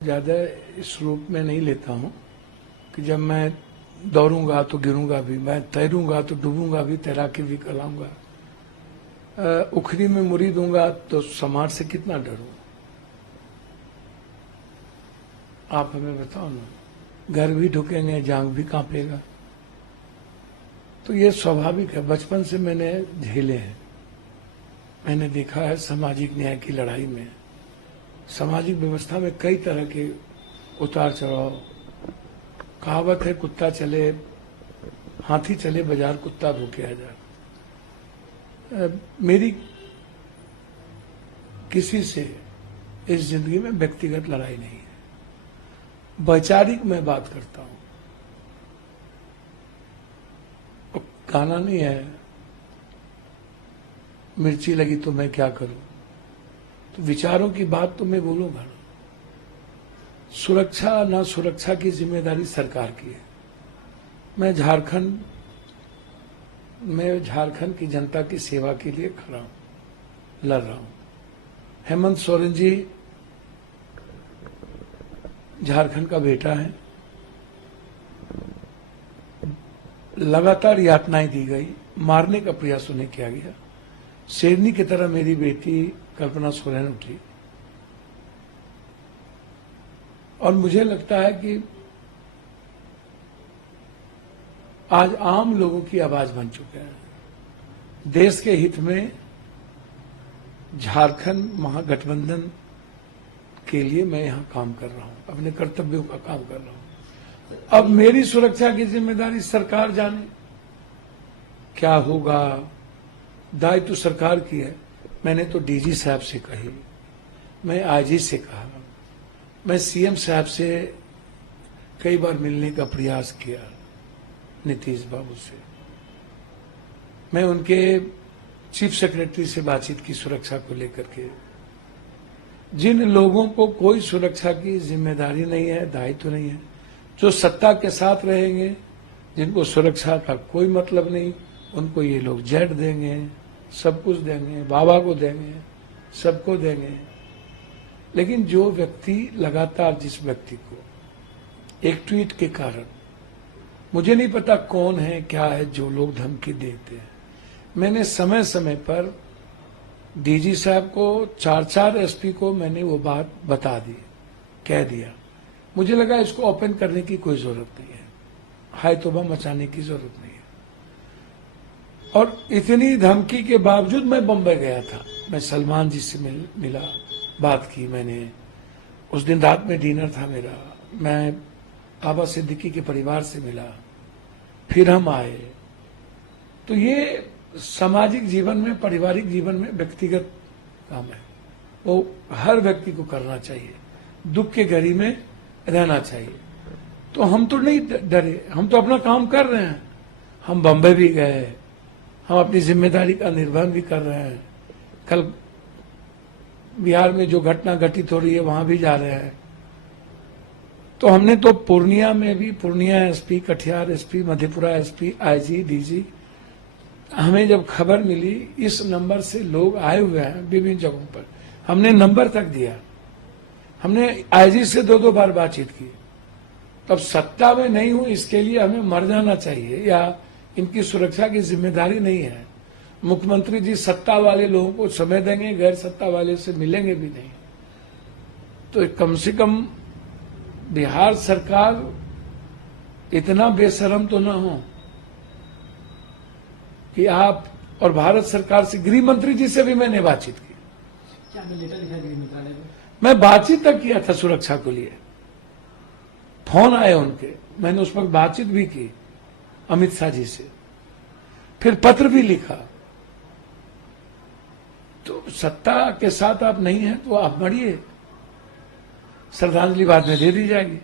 ज़्यादा इस रूप में नहीं लेता हूँ कि जब मैं दौड़ूंगा तो गिरूंगा भी, मैं तैरूंगा तो डूबूंगा भी, तैराकी भी कराऊंगा। उखरी में मुरी दूंगा तो समाज से कितना डरूं? आप हमें बताओ ना। घर भी ढुकेंगे, जांग भी कांपेगा। तो ये स्वाभाविक है, बचपन से मैंने झेले हैं। मैंने देखा है सामाजिक न्याय की लड़ाई में, सामाजिक व्यवस्था में कई तरह के उतार चढ़ाव। कहावत है, कुत्ता चले हाथी चले बाजार, कुत्ता भूखे आ जा। मेरी किसी से इस जिंदगी में व्यक्तिगत लड़ाई नहीं है, वैचारिक मैं बात करता हूं। गाना नहीं है, मिर्ची लगी तो मैं क्या करूं, तो विचारों की बात तो मैं बोलूंगा ना। सुरक्षा ना सुरक्षा की जिम्मेदारी सरकार की है। मैं झारखंड की जनता की सेवा के लिए खड़ा हूं, लड़ रहा हूं। हेमंत सोरेन जी झारखंड का बेटा है, लगातार यातनाएं दी गई, मारने का प्रयास उन्हें किया गया। शेरनी की तरह मेरी बेटी कल्पना सोरेन उठी, और मुझे लगता है कि आज आम लोगों की आवाज बन चुके हैं। देश के हित में झारखंड महागठबंधन के लिए मैं यहां काम कर रहा हूं, अपने कर्तव्यों का काम कर रहा हूं। अब मेरी सुरक्षा की जिम्मेदारी सरकार जाने, क्या होगा, दायित्व सरकार की है। मैंने तो डीजी साहब से कही, मैं आईजी से कहा, मैं सीएम साहब से कई बार मिलने का प्रयास किया, नीतीश बाबू से। मैं उनके चीफ सेक्रेटरी से बातचीत की सुरक्षा को लेकर के। जिन लोगों को कोई सुरक्षा की जिम्मेदारी नहीं है, दायित्व नहीं है, जो सत्ता के साथ रहेंगे, जिनको सुरक्षा का कोई मतलब नहीं, उनको ये लोग जेट देंगे, सब कुछ देंगे, बाबा को देंगे, सबको देंगे। लेकिन जो व्यक्ति लगातार, जिस व्यक्ति को एक ट्वीट के कारण, मुझे नहीं पता कौन है क्या है, जो लोग धमकी देते हैं। मैंने समय समय पर डीजी साहब को, 4 एसपी को मैंने वो बात बता दी, कह दिया। मुझे लगा इसको ओपन करने की कोई जरूरत नहीं है, हाय तौबा मचाने की जरूरत नहीं है। और इतनी धमकी के बावजूद मैं बम्बई गया था। मैं सलमान जी से मिला, बात की मैंने। उस दिन रात में डिनर था मेरा। मैं बाबा सिद्दीकी के परिवार से मिला, फिर हम आए। तो ये सामाजिक जीवन में, पारिवारिक जीवन में व्यक्तिगत काम है, वो हर व्यक्ति को करना चाहिए। दुख के घड़ी में रहना चाहिए। तो हम तो नहीं डरे, हम तो अपना काम कर रहे हैं। हम बम्बई भी गए, हम अपनी जिम्मेदारी का निर्वहन भी कर रहे हैं। कल बिहार में जो घटना घटित हो रही है, वहां भी जा रहे हैं। तो हमने तो पूर्णिया में भी, Purnia SP, Katihar SP, Madhepura SP, IG, DG, हमें जब खबर मिली इस नंबर से लोग आए हुए हैं विभिन्न जगहों पर, हमने नंबर तक दिया। हमने आईजी से 2-2 बार बातचीत की। तब सत्ता में नहीं हूं इसके लिए हमें मर जाना चाहिए, या इनकी सुरक्षा की जिम्मेदारी नहीं है। मुख्यमंत्री जी सत्ता वाले लोगों को समय देंगे, गैर सत्ता वाले से मिलेंगे भी नहीं। तो कम से कम बिहार सरकार इतना बेशरम तो ना हो कि आप, और भारत सरकार से, गृह मंत्री जी से भी मैंने बातचीत की। क्या लेटर लिखा गृह मंत्रालय को? मैं बातचीत तक किया था सुरक्षा को लिए। फोन आए उनके, मैंने उस पर बातचीत भी की अमित शाह जी से, फिर पत्र भी लिखा। तो सत्ता के साथ आप नहीं हैं तो आप मरिए, श्रद्धांजलि बाद में दे दी जाएगी।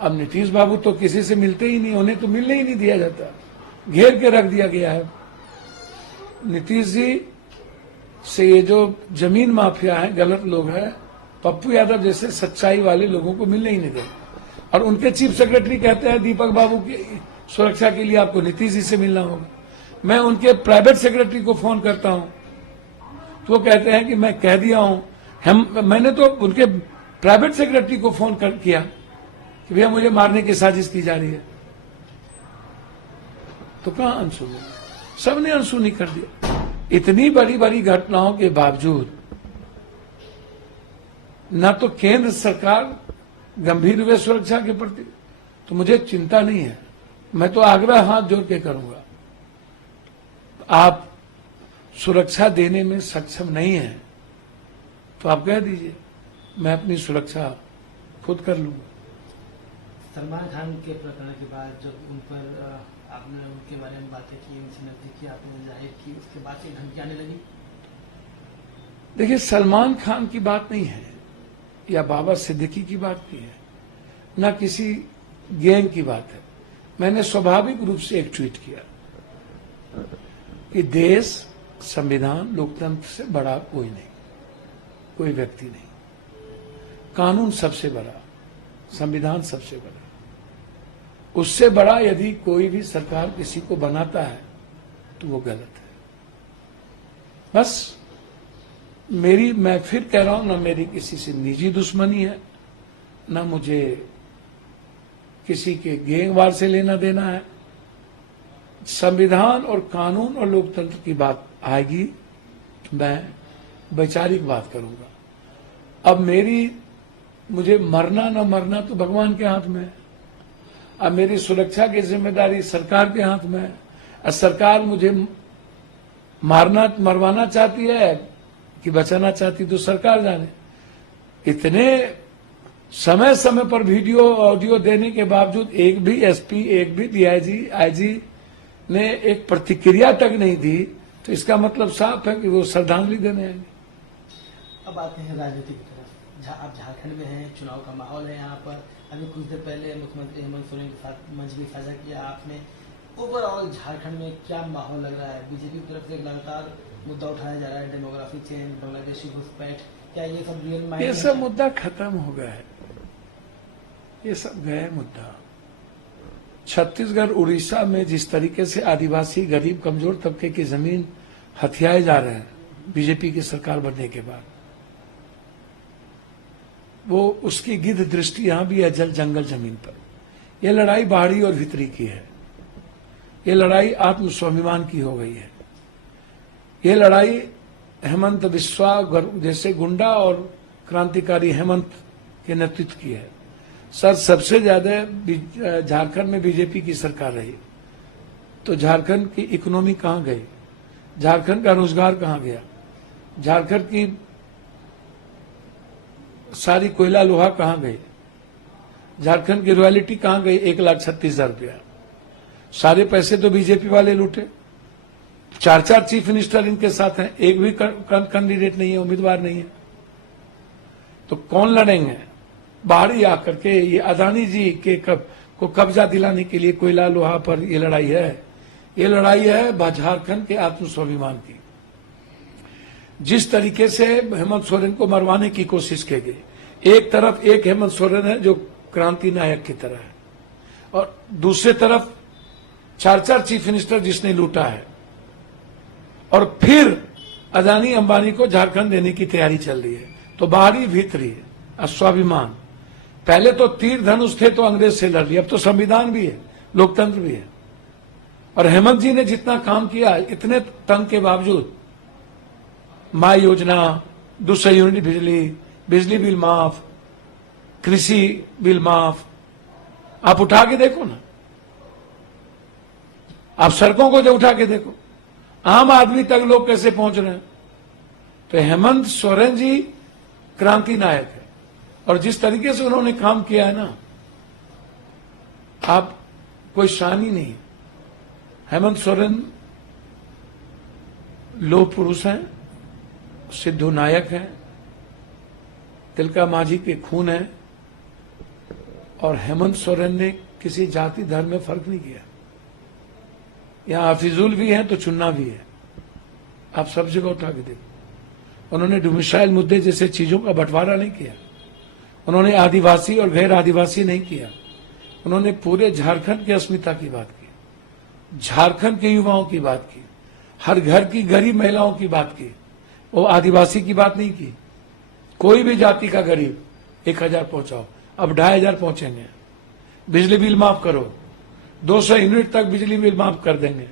अब नीतीश बाबू तो किसी से मिलते ही नहीं, उन्हें तो मिलने ही नहीं दिया जाता, घेर के रख दिया गया है। नीतीश जी से ये जो जमीन माफिया है, गलत लोग हैं, पप्पू यादव जैसे सच्चाई वाले लोगों को मिलने ही नहीं देते। और उनके चीफ सेक्रेटरी कहते हैं दीपक बाबू की सुरक्षा के लिए आपको नीतीश जी से मिलना होगा। मैं उनके प्राइवेट सेक्रेटरी को फोन करता हूं तो वो कहते हैं कि मैं कह दिया हूं मैंने तो उनके प्राइवेट सेक्रेटरी को फोन किया कि भैया मुझे मारने की साजिश की जा रही है, तो कहां अनसुनी, सबने अनसुनी कर दिया। इतनी बड़ी बड़ी घटनाओं के बावजूद ना तो केंद्र सरकार गंभीर हुए सुरक्षा के प्रति, तो मुझे चिंता नहीं है। मैं तो आग्रह हाथ जोड़ के करूंगा, आप सुरक्षा देने में सक्षम नहीं है तो आप कह दीजिए, मैं अपनी सुरक्षा खुद कर लूंगा। सलमान खान के प्रकरण के बाद जब उन पर आपने उनके बारे में बातें की, उनसे नजदीकी आपने जाहिर की, उसके बाद से धमकी आने लगी। देखिए, सलमान खान की बात नहीं है या बाबा सिद्दीकी की बात नहीं है, ना किसी गैंग की बात है। मैंने स्वाभाविक रूप से एक ट्वीट किया कि देश, संविधान, लोकतंत्र से बड़ा कोई नहीं, कोई व्यक्ति नहीं। कानून सबसे बड़ा, संविधान सबसे बड़ा, उससे बड़ा यदि कोई भी सरकार किसी को बनाता है तो वो गलत है। बस मैं फिर कह रहा हूं, ना मेरी किसी से निजी दुश्मनी है, ना मुझे किसी के गैंगवार से लेना देना है। संविधान और कानून और लोकतंत्र की बात आएगी, मैं वैचारिक बात करूंगा। अब मुझे मरना न मरना तो भगवान के हाथ में है। अब मेरी सुरक्षा की जिम्मेदारी सरकार के हाथ में है। अब सरकार मुझे मरवाना चाहती है कि बचाना चाहती, तो सरकार जाने। इतने समय समय पर वीडियो ऑडियो देने के बावजूद एक भी एसपी, एक भी डीआईजी, आईजी ने एक प्रतिक्रिया तक नहीं दी, तो इसका मतलब साफ है कि वो श्रद्धांजलि देने आएंगे। अब आते हैं राजनीति की तरफ। आप झारखंड में हैं, चुनाव का माहौल है यहाँ पर। अभी कुछ देर पहले मुख्यमंत्री हेमंत सोरेन के साथ मंच भी साझा किया आपने। ओवरऑल झारखंड में क्या माहौल लग रहा है? बीजेपी की तरफ से लगातार मुद्दा उठाया जा रहा है, डेमोग्राफी चेंज, बांग्लादेशी घुसपैठ, क्या ये सब रियल माइंड? ये सब मुद्दा खत्म हो गया है, ये सब गए मुद्दा। छत्तीसगढ़, उड़ीसा में जिस तरीके से आदिवासी, गरीब, कमजोर तबके की जमीन हथियाए जा रहे हैं बीजेपी की सरकार बनने के बाद, वो उसकी गिद्ध दृष्टि यहां भी है जंगल जमीन पर। यह लड़ाई बाहरी और भीतरी की है, ये लड़ाई आत्मस्वाभिमान की हो गई है। ये लड़ाई हेमंत बिस्वा जैसे गुंडा और क्रांतिकारी हेमंत के नेतृत्व की है। सर, सबसे ज्यादा झारखंड में बीजेपी की सरकार रही, तो झारखंड की इकोनॉमी कहां गई? झारखंड का रोजगार कहां गया? झारखंड की सारी कोयला लोहा कहां गई? झारखंड की रॉयल्टी कहां गई? 1,36,000 रुपया। सारे पैसे तो बीजेपी वाले लूटे। 4 चीफ मिनिस्टर इनके साथ हैं, एक भी कैंडिडेट नहीं है, उम्मीदवार नहीं है, तो कौन लड़ेंगे? बाहरी आकर के ये अदानी जी के को कब्जा दिलाने के लिए कोयला लोहा पर ये लड़ाई है। ये लड़ाई है झारखंड के आत्मस्वाभिमान की। जिस तरीके से हेमंत सोरेन को मरवाने की कोशिश की गई, एक तरफ एक हेमंत सोरेन है जो क्रांति नायक की तरह है, और दूसरी तरफ 4 चीफ मिनिस्टर जिसने लूटा है, और फिर अदानी अंबानी को झारखंड देने की तैयारी चल रही है। तो बाहरी भीतरी स्वाभिमान, पहले तो तीर धनुष थे तो अंग्रेज से लड़ लिया, अब तो संविधान भी है, लोकतंत्र भी है। और हेमंत जी ने जितना काम किया, इतने तंग के बावजूद, माई योजना, 200 यूनिट बिजली बिल माफ, कृषि बिल माफ, आप उठा के देखो ना, आप सड़कों को जो उठा के देखो, आम आदमी तक लोग कैसे पहुंच रहे हैं। तो हेमंत सोरेन जी क्रांति नायक है, और जिस तरीके से उन्होंने काम किया है ना, आप कोई शान ही नहीं। हेमंत सोरेन लोह पुरुष हैं, सिद्धू नायक हैं, तिलका मांझी के खून है, और हेमंत सोरेन ने किसी जाति धर्म में फर्क नहीं किया। यहां हाफिजुल भी हैं तो चुन्ना भी है, आप सब जगह उठा के देखो। उन्होंने डोमिसाइल मुद्दे जैसे चीजों का बंटवारा नहीं किया, उन्होंने आदिवासी और गैर आदिवासी नहीं किया, उन्होंने पूरे झारखंड की अस्मिता की बात की, झारखंड के युवाओं की बात की, हर घर की गरीब महिलाओं की बात की। वो आदिवासी की बात नहीं की, कोई भी जाति का गरीब 1000 पहुंचाओ, अब 2500 पहुंचेंगे। बिजली बिल माफ करो, 200 यूनिट तक बिजली बिल माफ कर देंगे।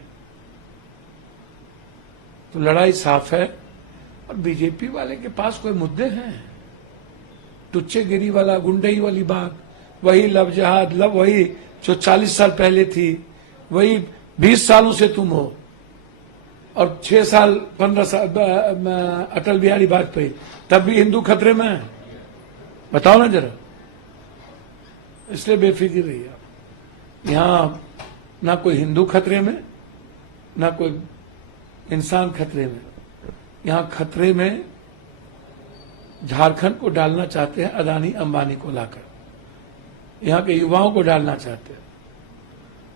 तो लड़ाई साफ है। और बीजेपी वाले के पास कोई मुद्दे हैं? टुच्चेगिरी वाला, गुंडई वाली बात, वही लव जहाद, वही जो 40 साल पहले थी, वही 20 सालों से तुम हो। और 6 साल 15 साल अटल बिहारी वाजपेयी, तब भी हिंदू खतरे में है। बताओ ना जरा। इसलिए बेफिक्र रहिए आप। यहां ना कोई हिंदू खतरे में, ना कोई इंसान खतरे में। यहां खतरे में झारखंड को डालना चाहते हैं अदानी अंबानी को लाकर, यहां के युवाओं को डालना चाहते हैं।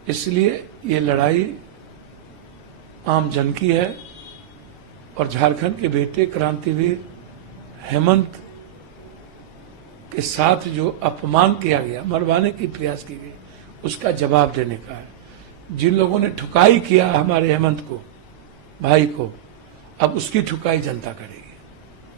इसलिए ये लड़ाई आम जन की है। और झारखंड के बेटे क्रांतिवीर हेमंत के साथ जो अपमान किया गया, मरवाने की प्रयास की गई, उसका जवाब देने का है। जिन लोगों ने ठुकाई किया हमारे हेमंत को, भाई को, अब उसकी ठुकाई जनता करेगी।